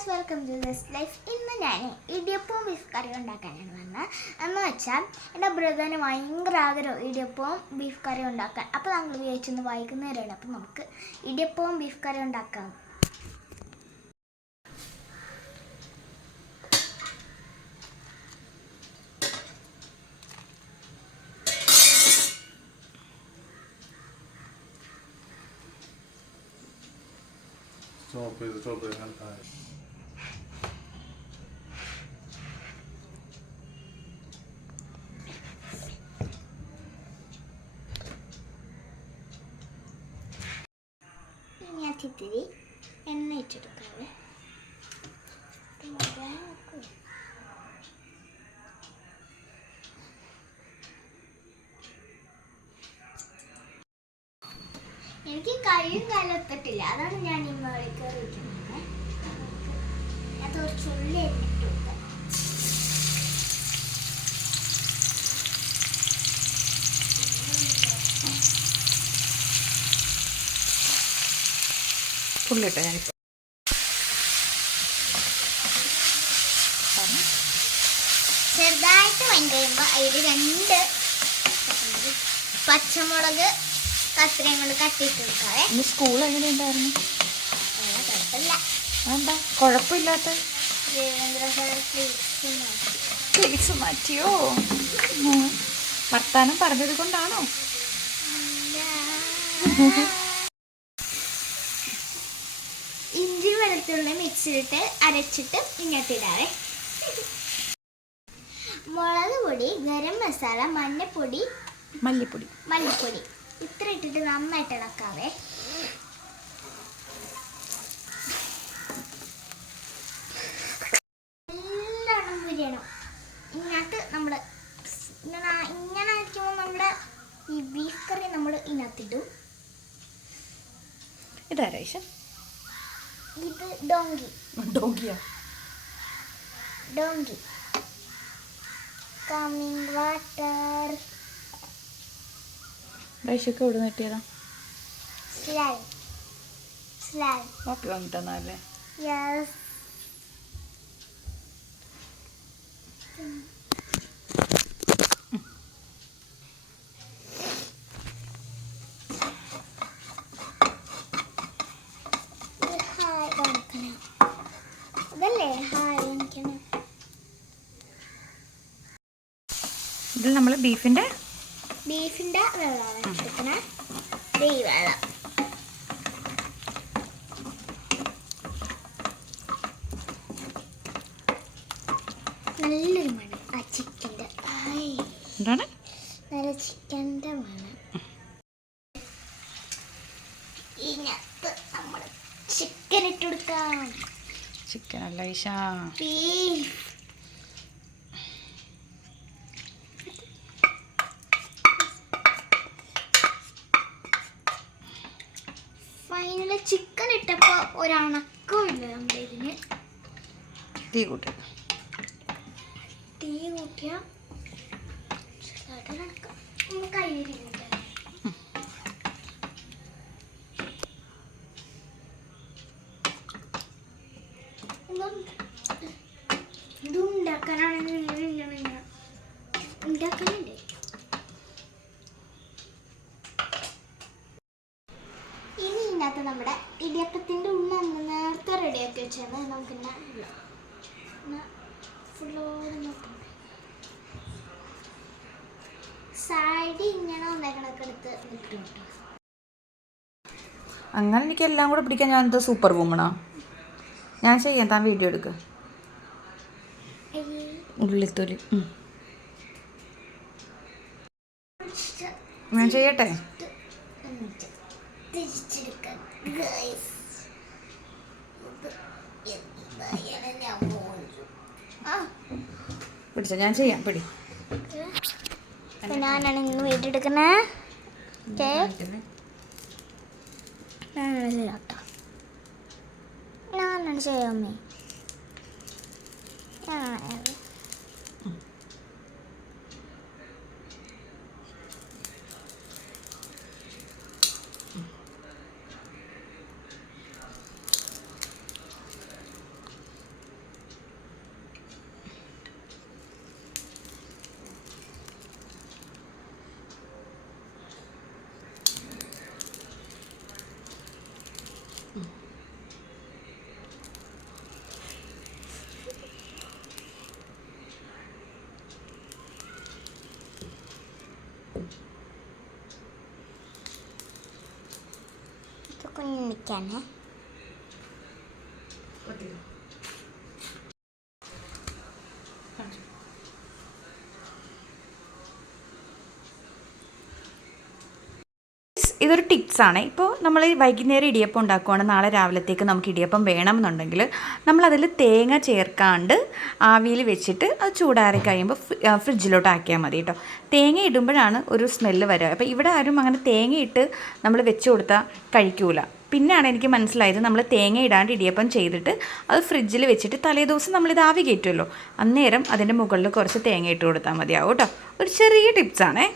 Guys, welcome to this life. ഇന്ന് ഞാൻ ഇടിയപ്പവും beef കറിയും ഉണ്ടാക്കാനാണ് വന്നത്. എന്ന് വെച്ചാൽ എൻ്റെ ബ്രദറിന് ഭയങ്കര ആഗ്രഹം ഇടിയപ്പവും ബീഫ് കറിയും ഉണ്ടാക്കാൻ. അപ്പോൾ ഞങ്ങൾ വിചാരിച്ചൊന്ന് വൈകുന്നേരമാണ്, അപ്പോൾ നമുക്ക് ഇടിയപ്പവും ബീഫ് കറിയും ഉണ്ടാക്കാം. Stop it. ഇനി അതിത്തിരി എണ്ണ ഇട്ടെടുക്കാവേ. എനിക്ക് കഴിയും കാലത്തിട്ടില്ല, അതാണ് ഞാൻ ഈ മുകളിൽ കയറി വയ്ക്കുന്നത്. അത് കുറച്ച് ഉള്ളി ഇട്ടു. ഉള്ളിട്ടോ ഞാനിപ്പോൾ ചെറുതായിട്ട് വഴി കഴിയുമ്പോൾ അതിൽ 2 പച്ചമുളക് കത്രിയും കൊണ്ട് കട്ടിയിട്ട് കൊടുക്കാവേ. ഇന്ന് സ്കൂൾ എങ്ങനെയുണ്ടായിരുന്നു? കുഴപ്പമില്ല. എന്താ കുഴപ്പമില്ലാത്ത ക്ലീറ്റ്സ് മാറ്റിയോ? വർത്താനം പറഞ്ഞത് കൊണ്ടാണോ? ഇഞ്ചി വെളുത്തുള്ളി മിക്സിയിലിട്ട് അരച്ചിട്ട് ഇങ്ങോട്ടിടാവേ. മുളക് പൊടി, ഗരം മസാല, മഞ്ഞപ്പൊടി, മല്ലിപ്പൊടി ഇത്ര ഇട്ടിട്ട് നന്നായിട്ട് ഇളക്കാവേ. എല്ലാം പുരിയണം. ഇതിനകത്ത് നമ്മൾ ഇങ്ങനെ ആയിരിക്കുമ്പോൾ നമ്മുടെ ഈ ബീഫ് കറി നമ്മൾ ഇതിനകത്തിടും. ഇതാരായിഷ? ഇത് ഡോങ്കി കമ്മിങ് വാട്ടർ. റൈഷൊക്കെ എവിടെ നിട്ടിയതാ? സ്ലാൻ വാങ്ങിട്ടല്ലേ? യെസ്. ഇതിൽ നമ്മൾ ബീഫിൻ്റെ വെള്ളമാണ് എടുക്കണേ. ഈ വെള്ളം നല്ലൊരു മണം. ആ ചിക്കൻ്റെ എന്താണ്? നല്ല ചിക്കൻ്റെ മണം. ഇതിനകത്ത് നമ്മൾ ചിക്കൻ ഇട്ട് കൊടുക്കാം. ചിക്കൻ അല്ല ഈശ, ബീഫ്. ഫൈനല് ചിക്കൻ ഇട്ടപ്പോൾ ഒരണക്കമില്ല. നമ്മുടെ ഇതിന് തീ കൂട്ടി കൂട്ടിയാൽ കയ്യിലില്ല. ഇത് ഉണ്ടാക്കാനാണെങ്കിൽ ഉണ്ടാക്കാനുണ്ട്. ഇനി ഇതിനകത്ത് നമ്മുടെ ഇടിയപ്പത്തിൻ്റെ ഉള്ള നേരത്തെ റെഡിയാക്കി വെച്ചാൽ നമുക്ക് ഫുള്ളോട് നോക്കാം. സൈഡ് ഇങ്ങനെ ഒന്നേക്കണൊക്കെ എടുത്ത് നിൽക്കും കേട്ടോ. അങ്ങനെ എനിക്ക് എല്ലാം കൂടെ പിടിക്കാൻ ഞാൻ എന്താ സൂപ്പർ വുമണാ? ഞാൻ ചെയ്യാം, താൻ വീഡിയോ എടുക്കുക. ഉള്ളിത്തൊലി ഞാൻ ചെയ്യട്ടെ? പിടിച്ച ഞാൻ ചെയ്യാം. പിടി. ഞാനാണ് ഇന്ന് വീഡിയോ എടുക്കണേ. ഞാനാണ് ചെയ്യാട്ടോ. ഞാനാണ് ചെയ്യാമേ. കാണിക്കാനേ. ഇതൊരു ടിപ്സാണ്. ഇപ്പോൾ നമ്മൾ വൈകുന്നേരം ഇടിയപ്പം ഉണ്ടാക്കുവാണ്, നാളെ രാവിലത്തേക്ക് നമുക്ക് ഇടിയപ്പം വേണമെന്നുണ്ടെങ്കിൽ നമ്മളതിൽ തേങ്ങ ചേർക്കാണ്ട് ആവിയിൽ വെച്ചിട്ട് അത് ചൂടാറി കഴിയുമ്പോൾ ഫ്രിഡ്ജിലോട്ട് ആക്കിയാൽ മതി കേട്ടോ. തേങ്ങ ഇടുമ്പോഴാണ് ഒരു സ്മെല്ല് വരിക. അപ്പോൾ ഇവിടെ ആരും അങ്ങനെ തേങ്ങ ഇട്ട് നമ്മൾ വെച്ച് കൊടുത്താൽ കഴിക്കൂല. പിന്നെയാണ് എനിക്ക് മനസ്സിലായത് നമ്മൾ തേങ്ങ ഇടാണ്ട് ഇടിയപ്പം ചെയ്തിട്ട് അത് ഫ്രിഡ്ജിൽ വെച്ചിട്ട് തലേദിവസം നമ്മളിത് ആവി കയറ്റുമല്ലോ, അന്നേരം അതിൻ്റെ മുകളിൽ കുറച്ച് തേങ്ങ ഇട്ട് കൊടുത്താൽ മതിയാവും കേട്ടോ. ഒരു ചെറിയ ടിപ്സാണേ.